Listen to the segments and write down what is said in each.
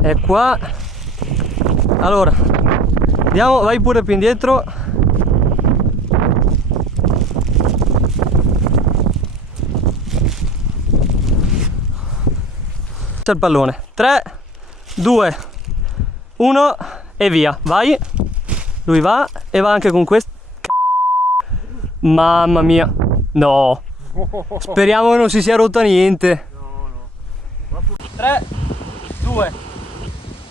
È qua. Allora andiamo, vai pure più indietro. C'è il pallone. 3 2 1 e via. Vai. Lui va e va anche con questo. Mamma mia. No. Speriamo non si sia rotta niente. 3 2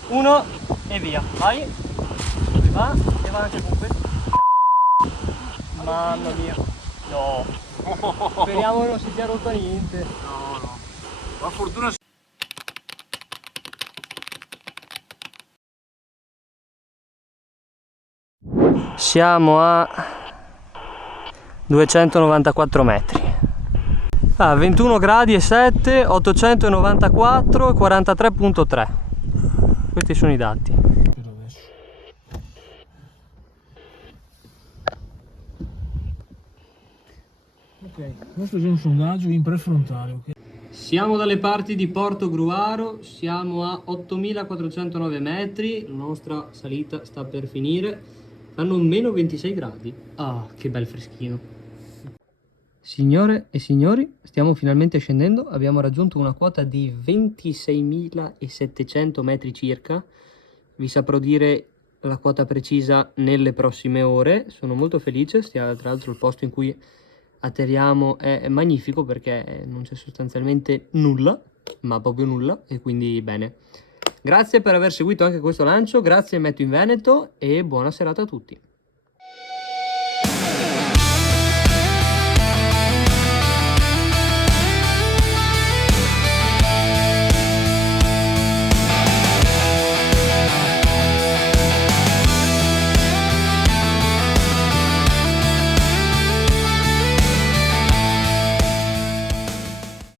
1 e via. Vai. Lui va e va anche con questo. Mamma mia. No. Speriamo non si sia rotta niente. No, no. Ma fortuna. Siamo a 294 metri. 21 gradi e 7, 894 e 43.3. Questi sono i dati. Ok, questo è un sondaggio in prefrontale, ok? Siamo dalle parti di Porto Gruaro, siamo a 8409 metri, la nostra salita sta per finire, fanno meno 26 gradi. Ah, che bel freschino. Signore e signori, stiamo finalmente scendendo, abbiamo raggiunto una quota di 26.700 metri circa, vi saprò dire la quota precisa nelle prossime ore, sono molto felice, tra l'altro il posto in cui atterriamo è magnifico perché non c'è sostanzialmente nulla, ma proprio nulla, e quindi bene. Grazie per aver seguito anche questo lancio, grazie Meteo In Veneto e buona serata a tutti.